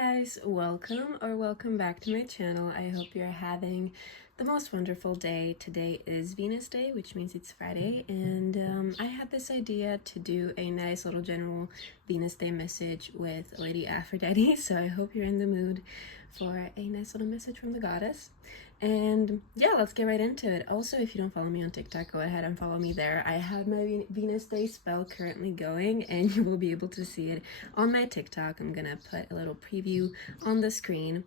guys, welcome back to my channel. I hope you're having the most wonderful day. Today is Venus Day, which means it's Friday, and I had this idea to do a nice little general Venus Day message with Lady Aphrodite, so I hope you're in the mood for a nice little message from the goddess. And yeah, let's get right into it. Also, if you don't follow me on TikTok, go ahead and follow me there. I have my Venus Day spell currently going, and you will be able to see it on my TikTok. I'm gonna put a little preview on the screen.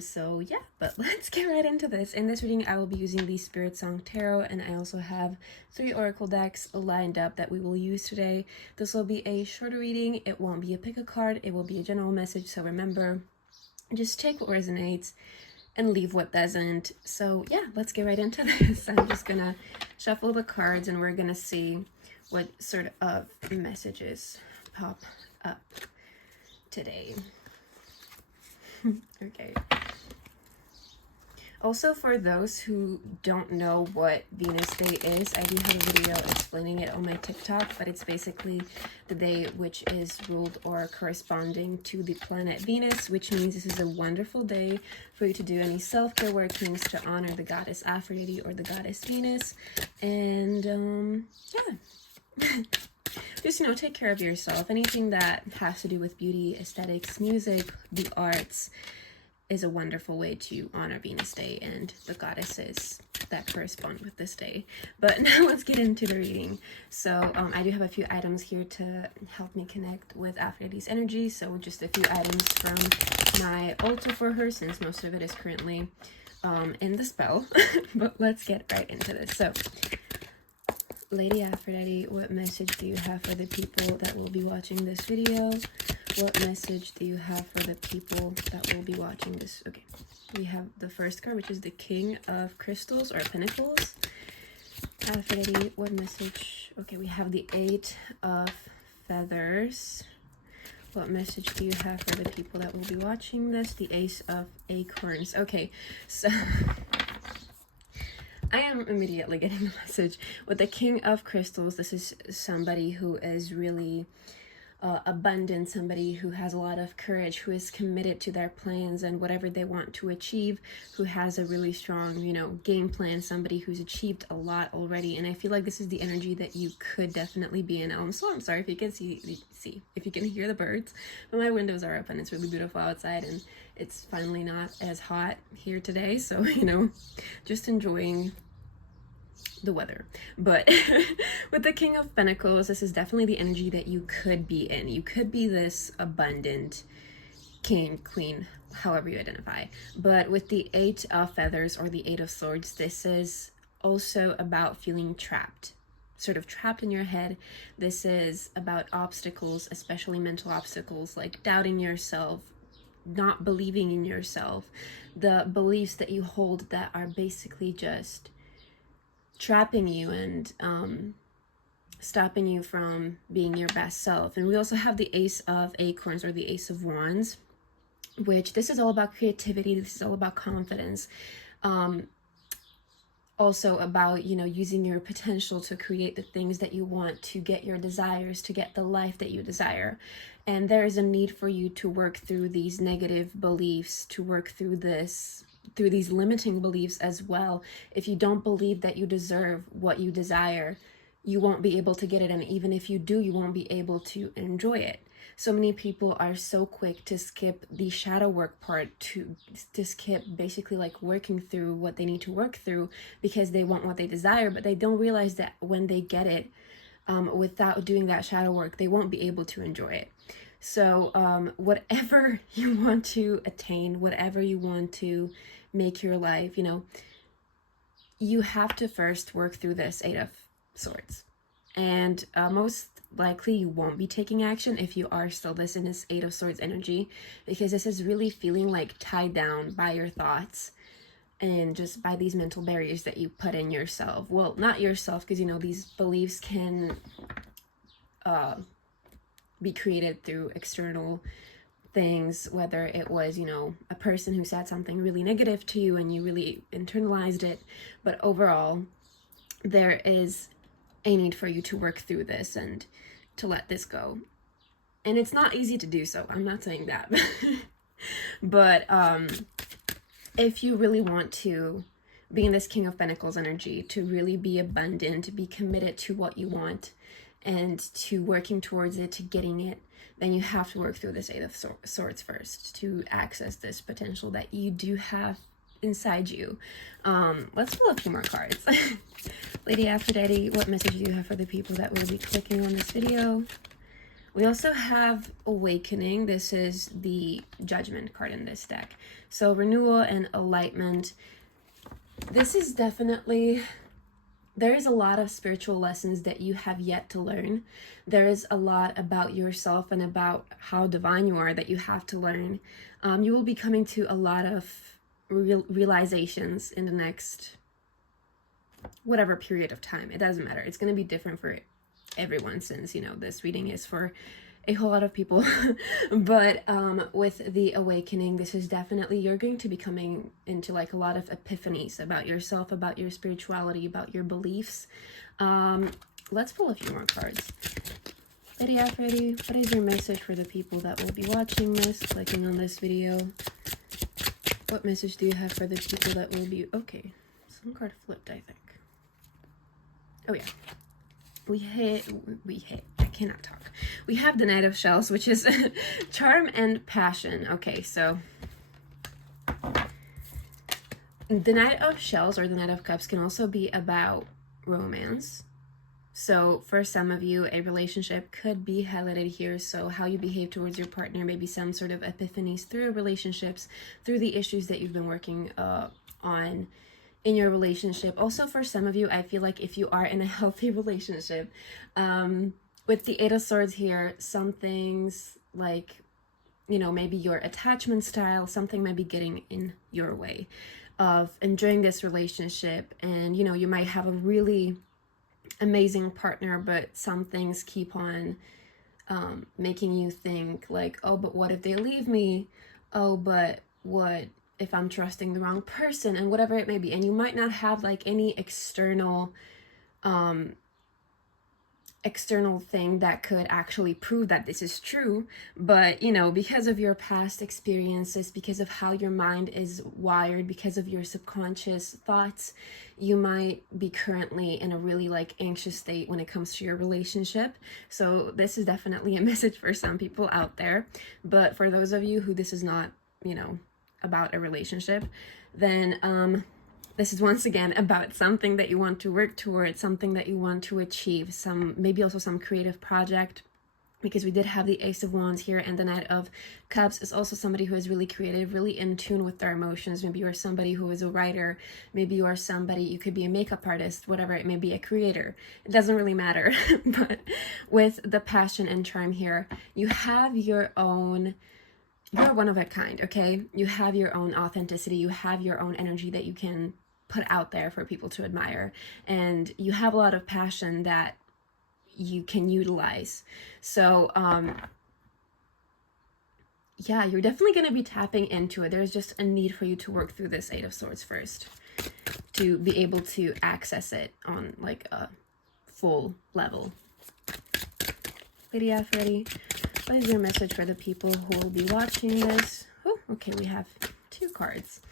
So yeah, but let's get right into this. In this reading, I will be using the Spirit Song Tarot, and I also have 3 oracle decks lined up that we will use today. This will be a shorter reading. It won't be a pick a card. It will be a general message. So remember, just take what resonates and leave what doesn't. So yeah, let's get right into this. I'm just gonna shuffle the cards and we're gonna see what sort of messages pop up today. Okay. Also, for those who don't know what Venus Day is, I do have a video explaining it on my TikTok, but it's basically the day which is ruled or corresponding to the planet Venus, which means this is a wonderful day for you to do any self-care workings to honor the goddess Aphrodite or the goddess Venus. And yeah. Just, take care of yourself. Anything that has to do with beauty, aesthetics, music, the arts is a wonderful way to honor Venus Day and the goddesses that correspond with this day. But now let's get into the reading. So I do have a few items here to help me connect with Aphrodite's energy. So just a few items from my altar for her, since most of it is currently in the spell. But let's get right into this. So Lady Aphrodite, what message do you have for the people that will be watching this video? What message do you have for the people that will be watching this? Okay, we have the first card, which is the King of Crystals or Pentacles. Aphrodite, what message? Okay, we have the 8 of Feathers. What message do you have for the people that will be watching this? The Ace of Acorns. Okay, so I am immediately getting the message. With the King of Crystals, this is somebody who is really abundant, somebody who has a lot of courage, who is committed to their plans and whatever they want to achieve, who has a really strong, game plan, somebody who's achieved a lot already. And I feel like this is the energy that you could definitely be in. I'm sorry if you can see if you can hear the birds, but my windows are open. It's really beautiful outside and it's finally not as hot here today. So, just enjoying the weather. But with the King of Pentacles, this is definitely the energy that you could be in. You could be this abundant king, queen, however you identify. But with the 8 of Feathers or the 8 of Swords, this is also about feeling trapped, sort of trapped in your head. This is about obstacles, especially mental obstacles, like doubting yourself, not believing in yourself, the beliefs that you hold that are basically just trapping you and stopping you from being your best self. And we also have the Ace of Acorns or the Ace of Wands, which this is all about creativity. This is all about confidence. Also about, using your potential to create the things that you want, to get your desires, to get the life that you desire. And there is a need for you to work through these negative beliefs, to work through these limiting beliefs as well. If you don't believe that you deserve what you desire, you won't be able to get it. And even if you do, you won't be able to enjoy it. So many people are so quick to skip the shadow work part, to skip basically like working through what they need to work through because they want what they desire, but they don't realize that when they get it, without doing that shadow work, they won't be able to enjoy it. So whatever you want to attain, whatever you want to make your life, you have to first work through this 8 of Swords. And most likely you won't be taking action if you are still in this 8 of Swords energy, because this is really feeling like tied down by your thoughts and just by these mental barriers that you put in yourself. Well, not yourself, because these beliefs can be created through external things, whether it was, a person who said something really negative to you and you really internalized it. But overall, there is a need for you to work through this and to let this go. And it's not easy to do so. I'm not saying that. But if you really want to be in this King of Pentacles energy, to really be abundant, to be committed to what you want and to working towards it, to getting it, then you have to work through this Eight of Swords first to access this potential that you do have inside you. Let's pull a few more cards. Lady Aphrodite, what message do you have for the people that will be clicking on this video? We also have Awakening. This is the Judgment card in this deck. So renewal and enlightenment. This is definitely, there is a lot of spiritual lessons that you have yet to learn. There is a lot about yourself and about how divine you are that you have to learn. You will be coming to a lot of realizations in the next whatever period of time. It doesn't matter. It's going to be different for everyone, since, you know, this reading is for a whole lot of people. But with the Awakening, this is definitely, you're going to be coming into like a lot of epiphanies about yourself, about your spirituality, about your beliefs. Let's pull a few more cards. Lady Aphrodite, what is your message for the people that will be watching this, clicking on this video? What message do you have for the people that will be... Okay, some card flipped, I think. Oh yeah. I cannot talk. We have the Knight of Shells, which is charm and passion. Okay, so the Knight of Shells or the Knight of Cups can also be about romance. So for some of you, a relationship could be highlighted here. So how you behave towards your partner, maybe some sort of epiphanies through relationships, through the issues that you've been working on in your relationship. Also for some of you, I feel like if you are in a healthy relationship, with the Eight of Swords here, some things like, you know, maybe your attachment style, something might be getting in your way of enjoying this relationship. And, you know, you might have a really amazing partner, but some things keep on making you think like, oh, but what if they leave me? Oh, but what if I'm trusting the wrong person? And whatever it may be. And you might not have like any external thing that could actually prove that this is true, but you know, because of your past experiences, because of how your mind is wired, because of your subconscious thoughts, you might be currently in a really like anxious state when it comes to your relationship. So this is definitely a message for some people out there. But for those of you who this is not, you know, about a relationship, then this is once again about something that you want to work towards, something that you want to achieve, maybe also some creative project, because we did have the Ace of Wands here, and the Knight of Cups is also somebody who is really creative, really in tune with their emotions. Maybe you're somebody who is a writer, maybe you are somebody, you could be a makeup artist, whatever it may be, a creator. It doesn't really matter. But with the passion and charm here, you have your own, you're one of a kind, okay? You have your own authenticity, you have your own energy that you can put out there for people to admire, and you have a lot of passion that you can utilize. So yeah, you're definitely going to be tapping into it. There's just a need for you to work through this Eight of Swords first to be able to access it on like a full level. Lady Aphrodite, what is your message for the people who will be watching this? Oh, okay, we have two cards.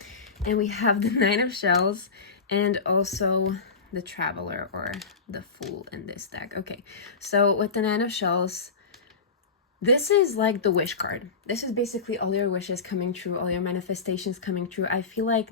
And we have the Nine of Shells and also the Traveler or the Fool in this deck. Okay, so with the Nine of Shells, this is like the wish card. This is basically all your wishes coming true, all your manifestations coming true. I feel like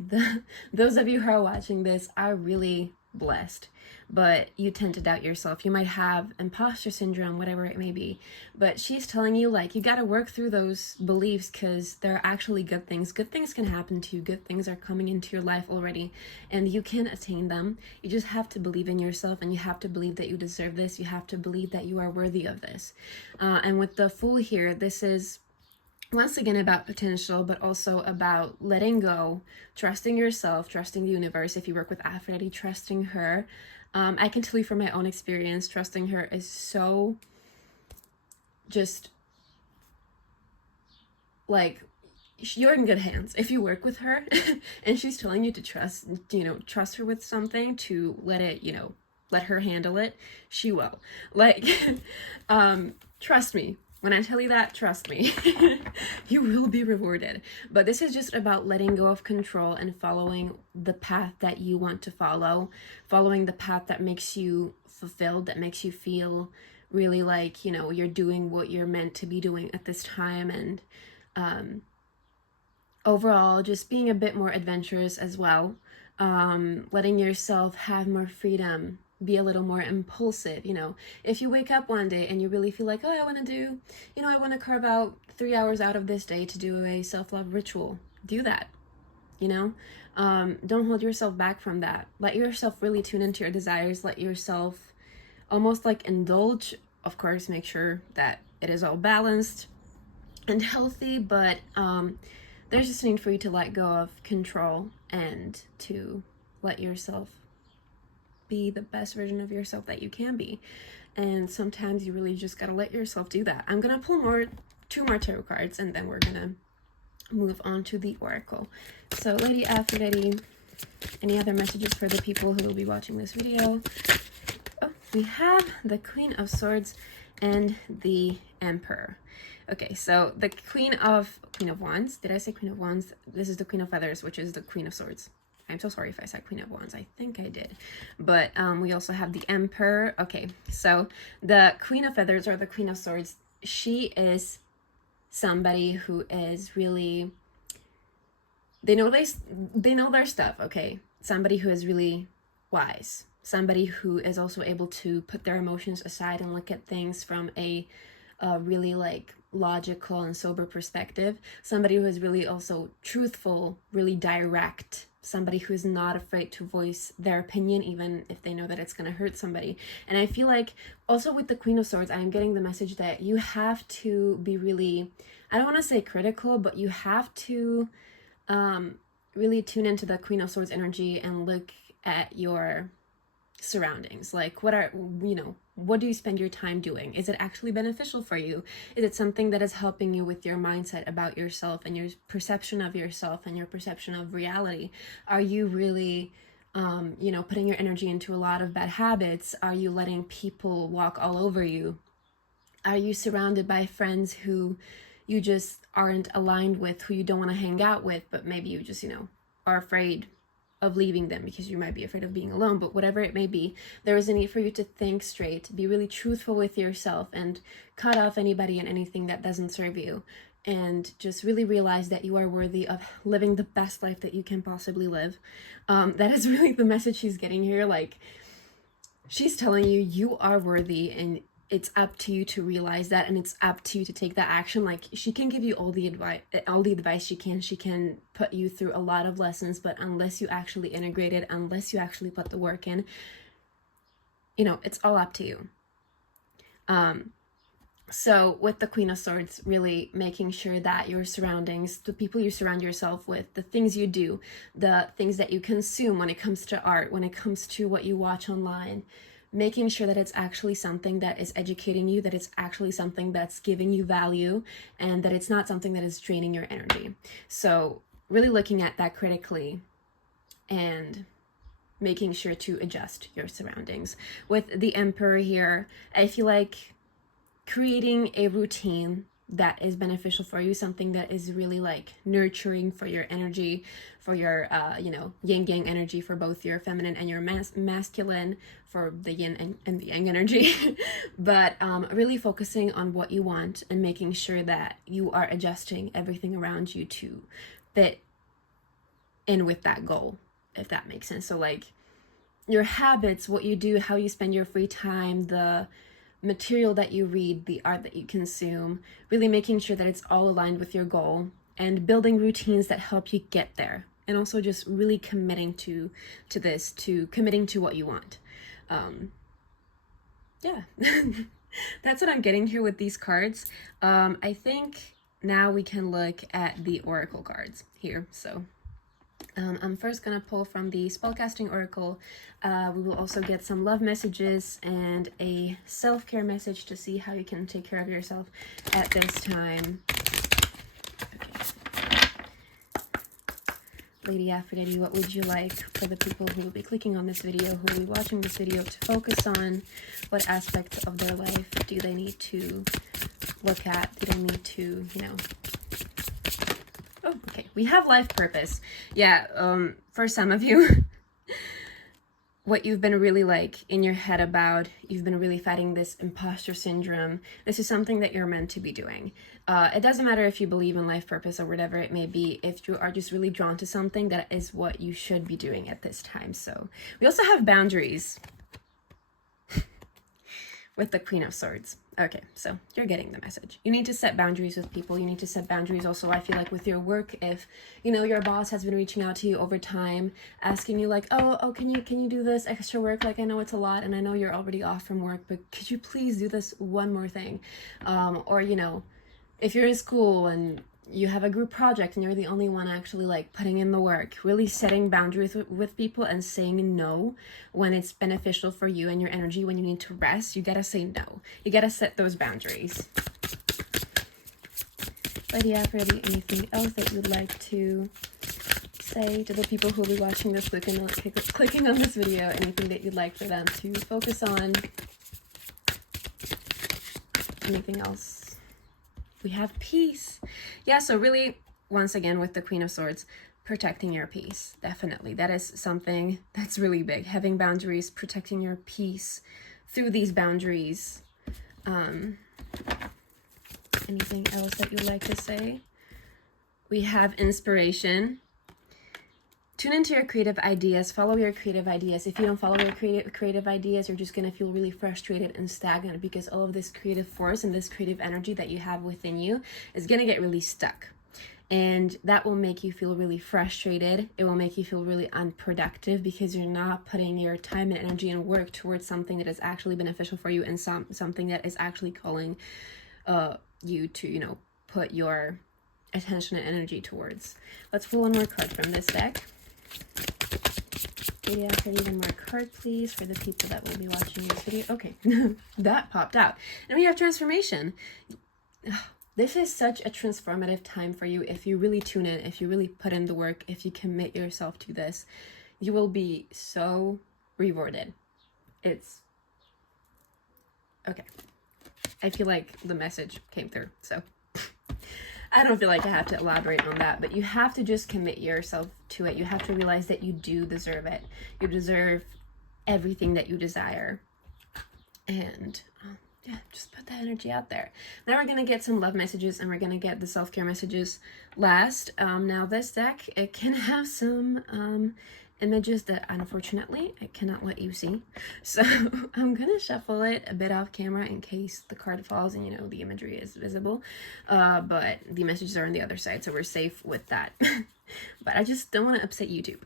those of you who are watching this are really blessed, but you tend to doubt yourself. You might have imposter syndrome, whatever it may be, but she's telling you like you got to work through those beliefs, because they're actually good things. Good things can happen to you. Good things are coming into your life already, and you can attain them. You just have to believe in yourself, and you have to believe that you deserve this. You have to believe that you are worthy of this. And with the Fool here, this is once again about potential, but also about letting go, trusting yourself, trusting the universe. If you work with Aphrodite, trusting her. I can tell you from my own experience, trusting her is so just like, you're in good hands if you work with her and she's telling you to trust, trust her with something, to let it, let her handle it. She will. Like, trust me. When I tell you that, trust me, you will be rewarded. But this is just about letting go of control and following the path that you want to follow, following the path that makes you fulfilled, that makes you feel really like, you know, you're doing what you're meant to be doing at this time. And overall, just being a bit more adventurous as well, letting yourself have more freedom, be a little more impulsive. You know, if you wake up one day and you really feel like, oh, I want to do, you know, I want to carve out 3 hours out of this day to do a self-love ritual, do that. You know, don't hold yourself back from that. Let yourself really tune into your desires. Let yourself almost like indulge. Of course, make sure that it is all balanced and healthy, but there's just a need for you to let go of control and to let yourself be the best version of yourself that you can be. And sometimes you really just gotta let yourself do that. I'm gonna pull two more tarot cards, and then we're gonna move on to the oracle. So Lady Aphrodite, any other messages for the people who will be watching this video? Oh, we have the Queen of Swords and the Emperor. Okay, so the Queen of Wands. Did I say Queen of Wands? This is the Queen of Feathers, which is the Queen of Swords. I'm so sorry if I said Queen of Wands. I think I did. But we also have the Emperor. Okay, so the Queen of Feathers, or the Queen of Swords, she is somebody who is really, they know their stuff, okay? Somebody who is really wise. Somebody who is also able to put their emotions aside and look at things from a really like logical and sober perspective. Somebody who is really also truthful, really direct. Somebody who's not afraid to voice their opinion, even if they know that it's going to hurt somebody. And I feel like also with the Queen of Swords, I'm getting the message that you have to be really, I don't want to say critical, but you have to really tune into the Queen of Swords energy and look at your surroundings. Like, what do you spend your time doing? Is it actually beneficial for you? Is it something that is helping you with your mindset about yourself and your perception of yourself and your perception of reality? Are you really putting your energy into a lot of bad habits? Are you letting people walk all over you? Are you surrounded by friends who you just aren't aligned with, who you don't want to hang out with, but maybe you just are afraid of leaving them because you might be afraid of being alone? But whatever it may be, there is a need for you to think straight, be really truthful with yourself, and cut off anybody and anything that doesn't serve you, and just really realize that you are worthy of living the best life that you can possibly live. That is really the message she's getting here. Like, she's telling you you are worthy, and it's up to you to realize that, and it's up to you to take that action. Like, she can give you all the advice she can put you through a lot of lessons, but unless you actually integrate it, unless you actually put the work in, it's all up to you. So with the Queen of Swords, really making sure that your surroundings, the people you surround yourself with, the things you do, the things that you consume when it comes to art, when it comes to what you watch online, making sure that it's actually something that is educating you, that it's actually something that's giving you value, and that it's not something that is draining your energy. So really looking at that critically and making sure to adjust your surroundings. With the Emperor here, I feel like creating a routine that is beneficial for you, something that is really like nurturing for your energy, for your yin yang energy, for both your feminine and your masculine, for the yin and the yang energy. But really focusing on what you want and making sure that you are adjusting everything around you to fit in with that goal, if that makes sense. So like your habits, what you do, how you spend your free time, the material that you read, the art that you consume, really making sure that it's all aligned with your goal, and building routines that help you get there, and also just really committing to committing to what you want. That's what I'm getting here with these cards. I think now we can look at the oracle cards here. So I'm first gonna pull from the spellcasting oracle. We will also get some love messages and a self-care message to see how you can take care of yourself at this time. Okay. Lady Aphrodite, what would you like for the people who will be clicking on this video, who will be watching this video, to focus on? What aspect of their life do they need to look at. They don't need to, you know. Oh, okay. We have life purpose. Yeah, for some of you, what you've been really like in your head about, you've been really fighting this imposter syndrome. This is something that you're meant to be doing. It doesn't matter if you believe in life purpose or whatever it may be. If you are just really drawn to something, that is what you should be doing at this time. So we also have boundaries with the Queen of Swords. Okay, so you're getting the message. You need to set boundaries with people. You need to set boundaries also, I feel like, with your work. If, you know, your boss has been reaching out to you over time, asking you like, oh, can you do this extra work? Like, I know it's a lot and I know you're already off from work, but could you please do this one more thing? Or, you know, if you're in school and you have a group project and you're the only one actually like putting in the work, really setting boundaries with people and saying no when it's beneficial for you and your energy. When you need to rest, you gotta say no. You gotta set those boundaries. Lady Aphrodite, anything else that you'd like to say to the people who will be watching this, clicking on this video? Anything that you'd like for them to focus on? Anything else? We have peace. Yeah, so really, once again, with the Queen of Swords, protecting your peace. Definitely. That is something that's really big. Having boundaries, protecting your peace through these boundaries. Anything else that you'd like to say? We have inspiration. Tune into your creative ideas. Follow your creative ideas. If you don't follow your creative ideas, you're just going to feel really frustrated and stagnant, because all of this creative force and this creative energy that you have within you is going to get really stuck. And that will make you feel really frustrated. It will make you feel really unproductive, because you're not putting your time and energy and work towards something that is actually beneficial for you, and something that is actually calling you to, you know, put your attention and energy towards. Let's pull one more card from this deck. Yeah, can you one more card, please, for the people that will be watching this video? Okay, that popped out. And we have transformation. This is such a transformative time for you. If you really tune in, if you really put in the work, if you commit yourself to this, you will be so rewarded. It's okay. I feel like the message came through, so I don't feel like I have to elaborate on that, but you have to just commit yourself to it. You have to realize that you do deserve it. You deserve everything that you desire. And yeah, just put that energy out there. Now we're going to get some love messages, and we're going to get the self-care messages last. Now this deck, it can have some images that unfortunately I cannot let you see. So I'm going to shuffle it a bit off camera in case the card falls and, you know, the imagery is visible. But the messages are on the other side, so we're safe with that. But I just don't want to upset YouTube.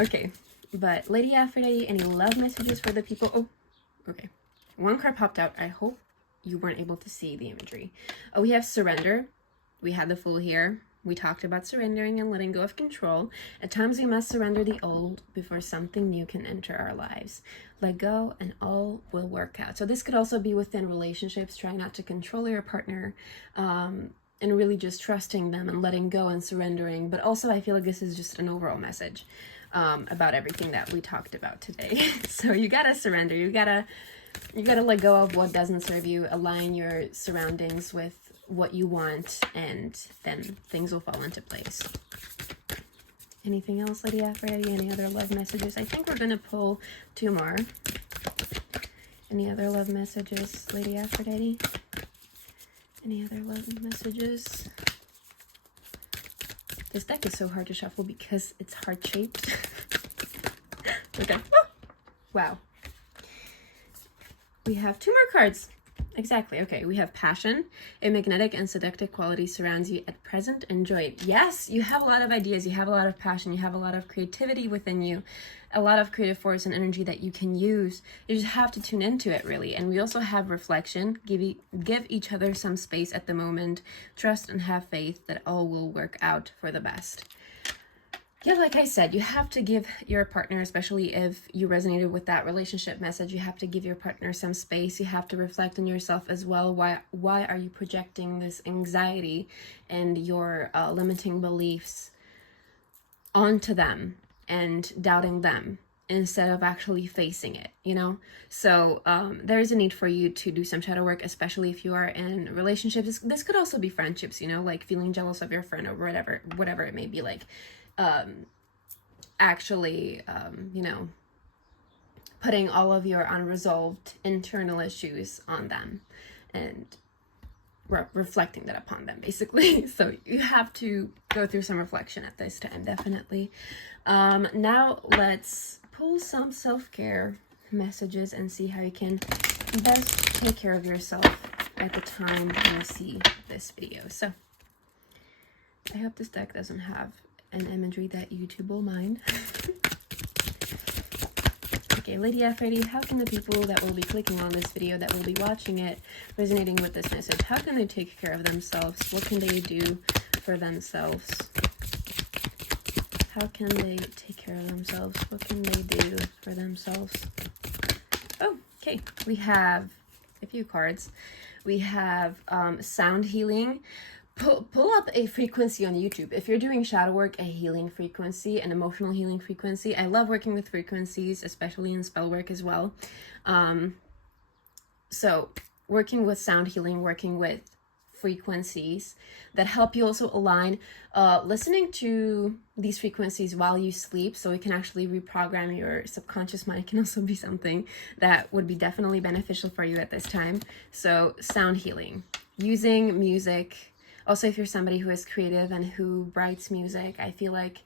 Okay, but Lady Aphrodite, any love messages for the people? Oh, okay. One card popped out. I hope you weren't able to see the imagery. Oh, we have surrender. We had the Fool here. We talked about surrendering and letting go of control. At times we must surrender the old before something new can enter our lives. Let go and all will work out. So this could also be within relationships, trying not to control your partner, and really just trusting them and letting go and surrendering. But also I feel like this is just an overall message about everything that we talked about today. So you gotta surrender. You gotta let go of what doesn't serve you, align your surroundings with what you want, and then things will fall into place. Anything else, Lady Aphrodite? Any other love messages? I think we're going to pull two more. Any other love messages, Lady Aphrodite? Any other love messages? This deck is so hard to shuffle because it's heart-shaped. Okay. Oh! Wow. We have two more cards. Exactly. Okay, we have passion. A magnetic and seductive quality surrounds you at present. Enjoy it. Yes, you have a lot of ideas. You have a lot of passion. You have a lot of creativity within you. A lot of creative force and energy that you can use. You just have to tune into it, really. And we also have reflection. Give each other some space at the moment. Trust and have faith that all will work out for the best. Yeah, like I said, you have to give your partner, especially if you resonated with that relationship message, you have to give your partner some space. You have to reflect on yourself as well. Why are you projecting this anxiety and your limiting beliefs onto them and doubting them? instead of actually facing it, you know? So there is a need for you to do some shadow work, especially if you are in relationships. This could also be friendships, you know, like feeling jealous of your friend or whatever it may be, like actually, you know, putting all of your unresolved internal issues on them and reflecting that upon them, basically. So you have to go through some reflection at this time, definitely. Now let's pull some self-care messages and see how you can best take care of yourself at the time you see this video. So I hope this deck doesn't have an imagery that YouTube will mind. Okay, Lady Aphrodite, how can the people that will be clicking on this video, that will be watching it, resonating with this message, how can they take care of themselves? What can they do for themselves? How can they take care of themselves? What can they do for themselves? Oh, okay. We have a few cards. We have sound healing. Pull up a frequency on YouTube. If you're doing shadow work, a healing frequency, an emotional healing frequency. I love working with frequencies, especially in spell work as well. So working with sound healing, working with frequencies that help you also align, listening to these frequencies while you sleep, so it can actually reprogram your subconscious mind, can also be something that would be definitely beneficial for you at this time. So sound healing, using music. Also, if you're somebody who is creative and who writes music, I feel like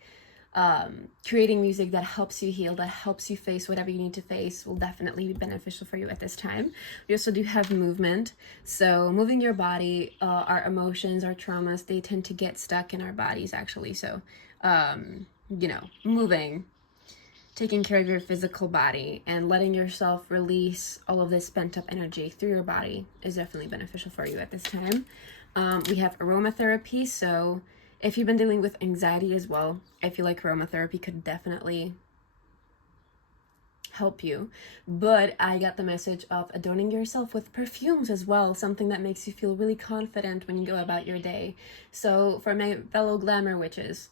creating music that helps you heal, that helps you face whatever you need to face, will definitely be beneficial for you at this time. We also do have movement. So moving your body, our emotions, our traumas, they tend to get stuck in our bodies, actually. So, you know, moving, taking care of your physical body and letting yourself release all of this pent up energy through your body is definitely beneficial for you at this time. We have aromatherapy. So if you've been dealing with anxiety as well, I feel like aromatherapy could definitely help you. But I got the message of adorning yourself with perfumes as well, something that makes you feel really confident when you go about your day. So for my fellow glamour witches,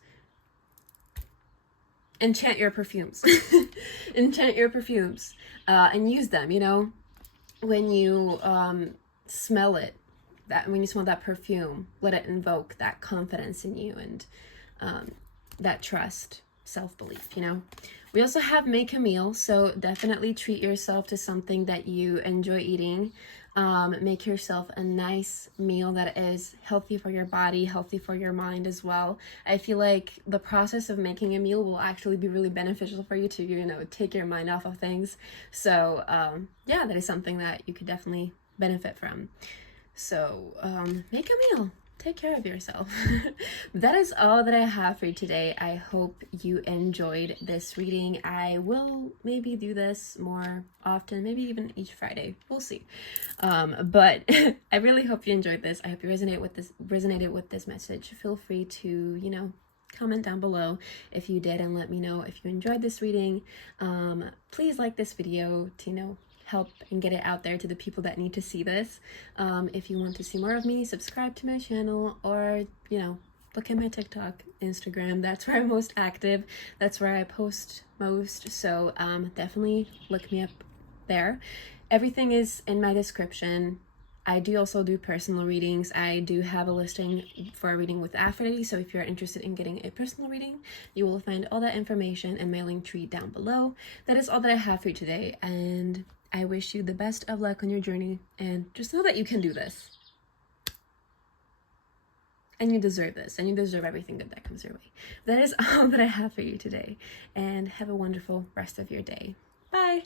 enchant your perfumes. Enchant your perfumes and use them, you know, when you smell it. That when you smell that perfume, let it invoke that confidence in you and that trust, self-belief, you know. We also have make a meal, so definitely treat yourself to something that you enjoy eating. Make yourself a nice meal that is healthy for your body, healthy for your mind as well. I feel like the process of making a meal will actually be really beneficial for you to, you know, take your mind off of things. So yeah, that is something that you could definitely benefit from. So make a meal, take care of yourself. That is all that I have for you today. I hope you enjoyed this reading. I will maybe do this more often, maybe even each Friday, we'll see. But I really hope you enjoyed this. I hope you resonated with this message. Feel free to, you know, comment down below if you did and let me know if you enjoyed this reading. Please like this video to, you know, help and get it out there to the people that need to see this. If you want to see more of me, subscribe to my channel, or, you know, look at my TikTok, Instagram. That's where I'm most active. That's where I post most. So definitely look me up there. Everything is in my description. I do also do personal readings. I do have a listing for a reading with Aphrodite, so if you're interested in getting a personal reading, you will find all that information in my link tree down below. That is all that I have for you today, and I wish you the best of luck on your journey, and just know that you can do this. And you deserve this, and you deserve everything good that comes your way. That is all that I have for you today, and have a wonderful rest of your day. Bye!